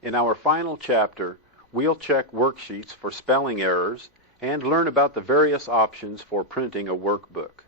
In our final chapter, we'll check worksheets for spelling errors and learn about the various options for printing a workbook.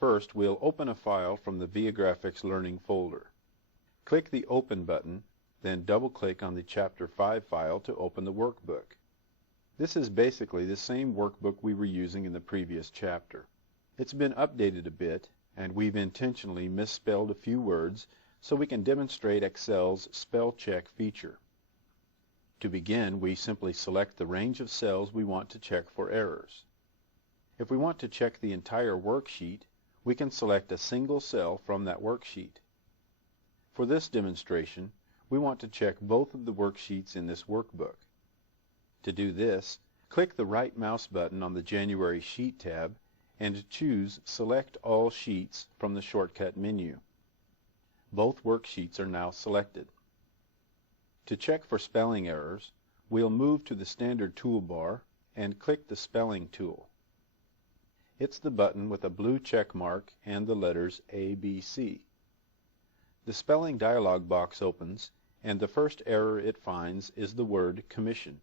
First, we'll open a file from the Viagrafix Learning folder. Click the Open button, then double-click on the Chapter 5 file to open the workbook. This is basically the same workbook we were using in the previous chapter. It's been updated a bit, and we've intentionally misspelled a few words so we can demonstrate Excel's spell check feature. To begin, we simply select the range of cells we want to check for errors. If we want to check the entire worksheet, we can select a single cell from that worksheet. For this demonstration, we want to check both of the worksheets in this workbook. To do this, click the right mouse button on the January Sheet tab and choose Select All Sheets from the shortcut menu. Both worksheets are now selected. To check for spelling errors, we'll move to the standard toolbar and click the Spelling tool. It's the button with a blue check mark and the letters A, B, C. The spelling dialog box opens, and the first error it finds is the word commission.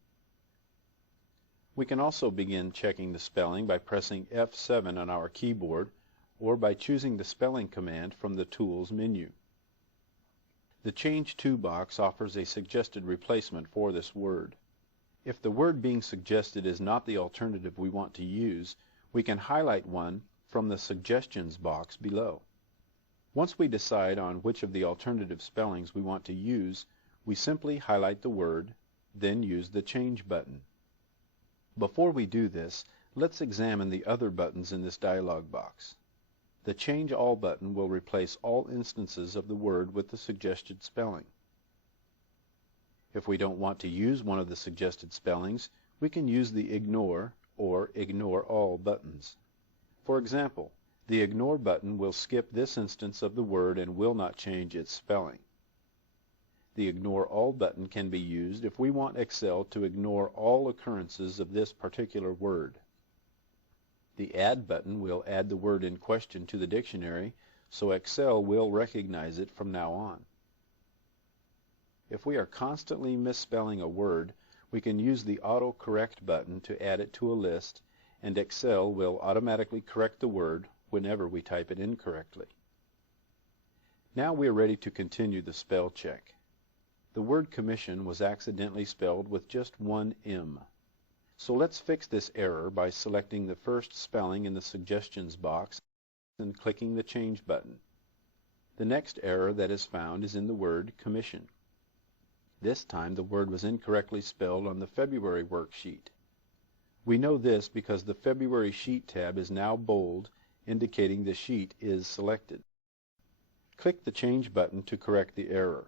We can also begin checking the spelling by pressing F7 on our keyboard or by choosing the spelling command from the Tools menu. The Change To box offers a suggested replacement for this word. If the word being suggested is not the alternative we want to use, we can highlight one from the Suggestions box below. Once we decide on which of the alternative spellings we want to use, we simply highlight the word, then use the Change button. Before we do this, let's examine the other buttons in this dialog box. The Change All button will replace all instances of the word with the suggested spelling. If we don't want to use one of the suggested spellings, we can use the Ignore or Ignore All buttons. For example, the Ignore button will skip this instance of the word and will not change its spelling. The Ignore All button can be used if we want Excel to ignore all occurrences of this particular word. The Add button will add the word in question to the dictionary, so Excel will recognize it from now on. If we are constantly misspelling a word, we can use the Auto Correct button to add it to a list, and Excel will automatically correct the word whenever we type it incorrectly. Now we are ready to continue the spell check. The word commission was accidentally spelled with just one M. So let's fix this error by selecting the first spelling in the Suggestions box and clicking the Change button. The next error that is found is in the word commission. This time the word was incorrectly spelled on the February worksheet. We know this because the February Sheet tab is now bold, indicating the sheet is selected. Click the Change button to correct the error.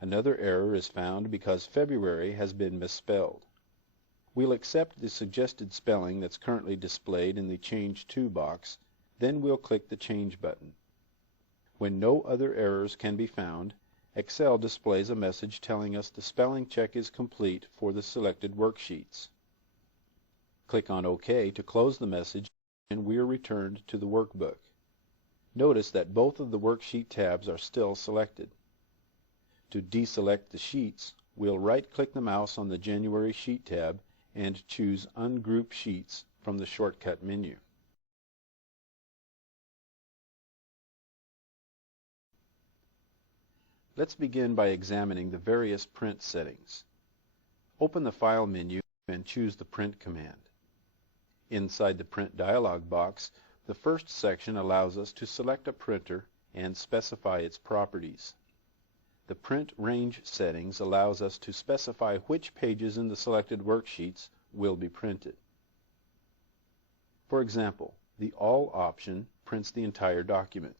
Another error is found because February has been misspelled. We'll accept the suggested spelling that's currently displayed in the Change To box, then we'll click the Change button. When no other errors can be found, Excel displays a message telling us the spelling check is complete for the selected worksheets. Click on OK to close the message, and we are returned to the workbook. Notice that both of the worksheet tabs are still selected. To deselect the sheets, we'll right-click the mouse on the January Sheet tab and choose Ungroup Sheets from the shortcut menu. Let's begin by examining the various print settings. Open the File menu and choose the Print command. Inside the Print dialog box, the first section allows us to select a printer and specify its properties. The Print Range settings allows us to specify which pages in the selected worksheets will be printed. For example, the All option prints the entire document.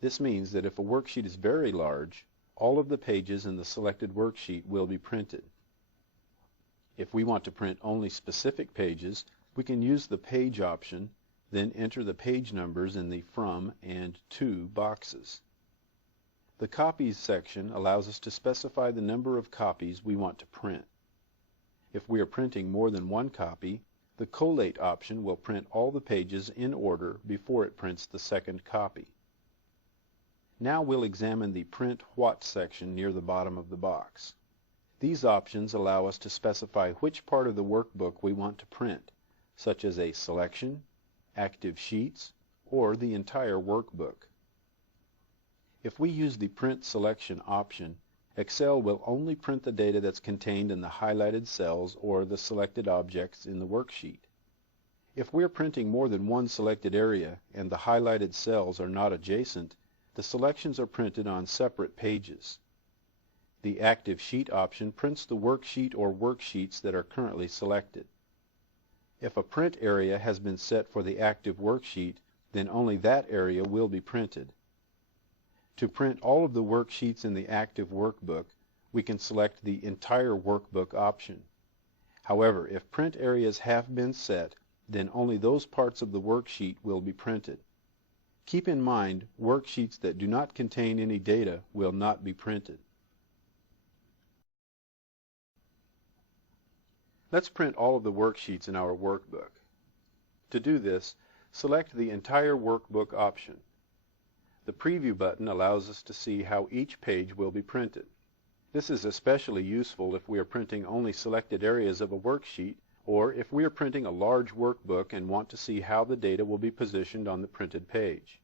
This means that if a worksheet is very large, all of the pages in the selected worksheet will be printed. If we want to print only specific pages, we can use the Page option, then enter the page numbers in the From and To boxes. The Copies section allows us to specify the number of copies we want to print. If we are printing more than one copy, the Collate option will print all the pages in order before it prints the second copy. Now we'll examine the Print What section near the bottom of the box. These options allow us to specify which part of the workbook we want to print, such as a selection, active sheets, or the entire workbook. If we use the Print Selection option, Excel will only print the data that's contained in the highlighted cells or the selected objects in the worksheet. If we're printing more than one selected area and the highlighted cells are not adjacent, the selections are printed on separate pages. The Active Sheet option prints the worksheet or worksheets that are currently selected. If a print area has been set for the active worksheet, then only that area will be printed. To print all of the worksheets in the active workbook, we can select the Entire Workbook option. However, if print areas have been set, then only those parts of the worksheet will be printed. Keep in mind, worksheets that do not contain any data will not be printed. Let's print all of the worksheets in our workbook. To do this, select the Entire Workbook option. The Preview button allows us to see how each page will be printed. This is especially useful if we are printing only selected areas of a worksheet, or if we are printing a large workbook and want to see how the data will be positioned on the printed page.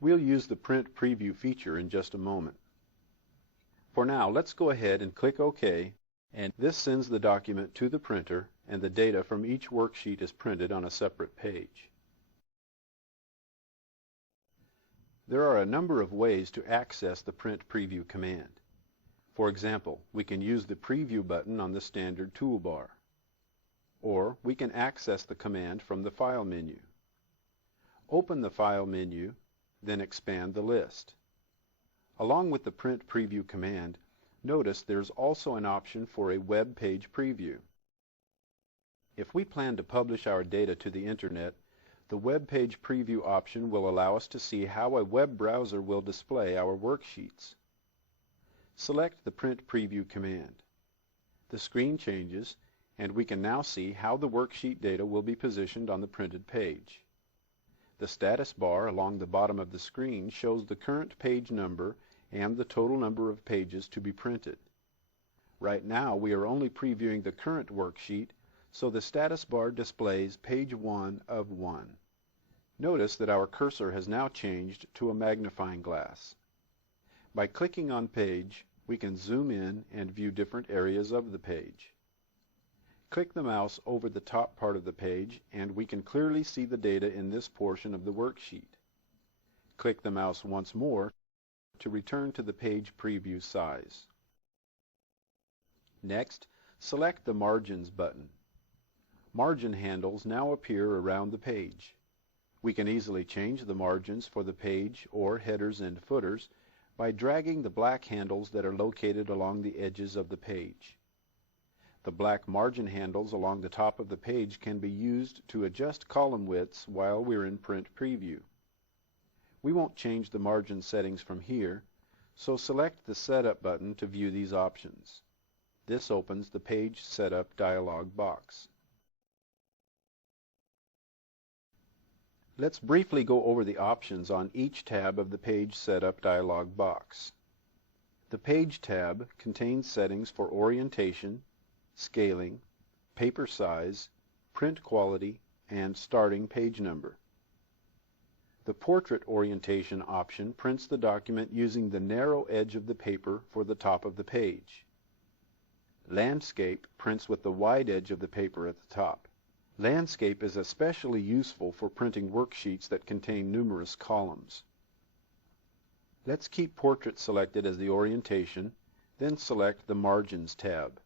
We'll use the Print Preview feature in just a moment. For now, let's go ahead and click OK, and this sends the document to the printer, and the data from each worksheet is printed on a separate page. There are a number of ways to access the Print Preview command. For example, we can use the Preview button on the standard toolbar. Or we can access the command from the File menu. Open the File menu, then expand the list. Along with the Print Preview command, notice there's also an option for a web page preview. If we plan to publish our data to the Internet, the web page preview option will allow us to see how a web browser will display our worksheets. Select the Print Preview command. The screen changes, and we can now see how the worksheet data will be positioned on the printed page. The status bar along the bottom of the screen shows the current page number and the total number of pages to be printed. Right now we are only previewing the current worksheet, so the status bar displays page 1 of 1. Notice that our cursor has now changed to a magnifying glass. By clicking on Page, we can zoom in and view different areas of the page. Click the mouse over the top part of the page and we can clearly see the data in this portion of the worksheet. Click the mouse once more to return to the page preview size. Next, select the Margins button. Margin handles now appear around the page. We can easily change the margins for the page or headers and footers by dragging the black handles that are located along the edges of the page. The black margin handles along the top of the page can be used to adjust column widths while we're in Print Preview. We won't change the margin settings from here, so select the Setup button to view these options. This opens the Page Setup dialog box. Let's briefly go over the options on each tab of the Page Setup dialog box. The Page tab contains settings for orientation, scaling, paper size, print quality, and starting page number. The Portrait Orientation option prints the document using the narrow edge of the paper for the top of the page. Landscape prints with the wide edge of the paper at the top. Landscape is especially useful for printing worksheets that contain numerous columns. Let's keep Portrait selected as the orientation, then select the Margins tab.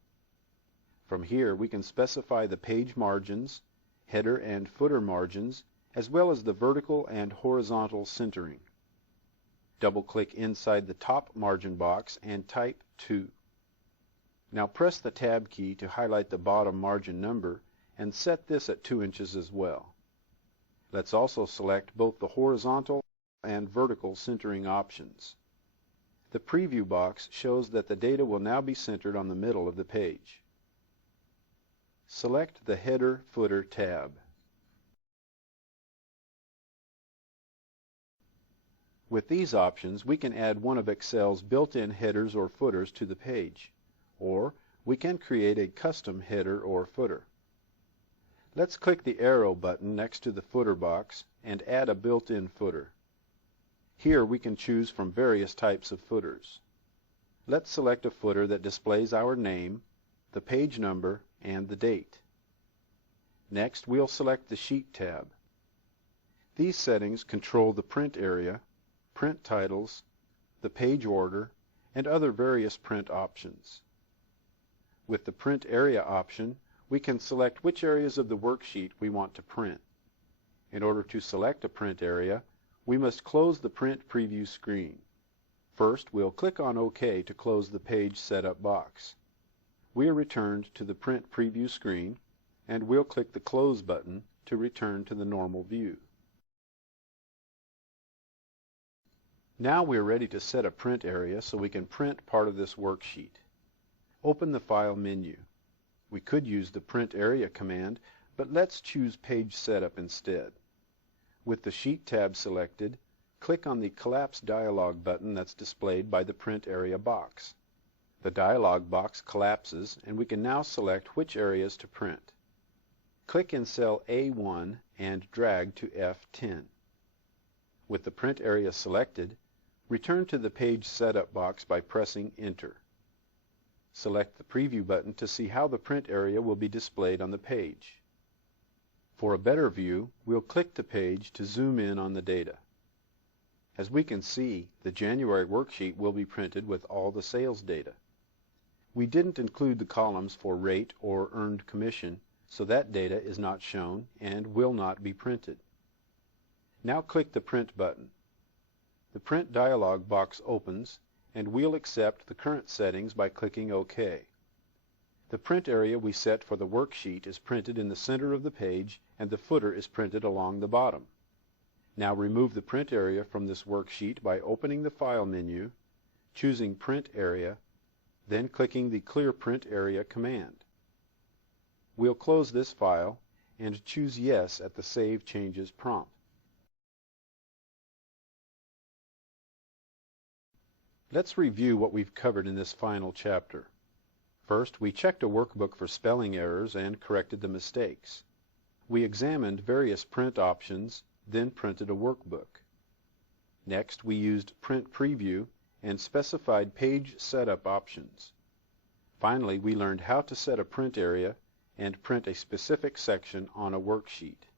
From here we can specify the page margins, header and footer margins, as well as the vertical and horizontal centering. Double-click inside the top margin box and type 2. Now press the Tab key to highlight the bottom margin number and set this at 2 inches as well. Let's also select both the horizontal and vertical centering options. The preview box shows that the data will now be centered on the middle of the page. Select the Header Footer tab. With these options, we can add one of Excel's built-in headers or footers to the page, or we can create a custom header or footer. Let's click the arrow button next to the footer box and add a built-in footer. Here we can choose from various types of footers. Let's select a footer that displays our name, the page number, and the date. Next, we'll select the Sheet tab. These settings control the print area, print titles, the page order, and other various print options. With the Print Area option, we can select which areas of the worksheet we want to print. In order to select a print area, we must close the Print Preview screen. First, we'll click on OK to close the Page Setup box. We are returned to the Print Preview screen, and we'll click the Close button to return to the normal view. Now we're ready to set a print area so we can print part of this worksheet. Open the File menu. We could use the Print Area command, but let's choose Page Setup instead. With the Sheet tab selected, click on the Collapse dialog button that's displayed by the Print Area box. The dialog box collapses, and we can now select which areas to print. Click in cell A1 and drag to F10. With the print area selected, return to the Page Setup box by pressing Enter. Select the Preview button to see how the print area will be displayed on the page. For a better view, we'll click the page to zoom in on the data. As we can see, the January worksheet will be printed with all the sales data. We didn't include the columns for rate or earned commission, so that data is not shown and will not be printed. Now click the Print button. The Print dialog box opens, and we'll accept the current settings by clicking OK. The print area we set for the worksheet is printed in the center of the page, and the footer is printed along the bottom. Now remove the print area from this worksheet by opening the File menu, choosing Print Area, then clicking the Clear Print Area command. We'll close this file and choose Yes at the Save Changes prompt. Let's review what we've covered in this final chapter. First, we checked a workbook for spelling errors and corrected the mistakes. We examined various print options, then printed a workbook. Next, we used Print Preview and specified Page Setup options. Finally, we learned how to set a print area and print a specific section on a worksheet.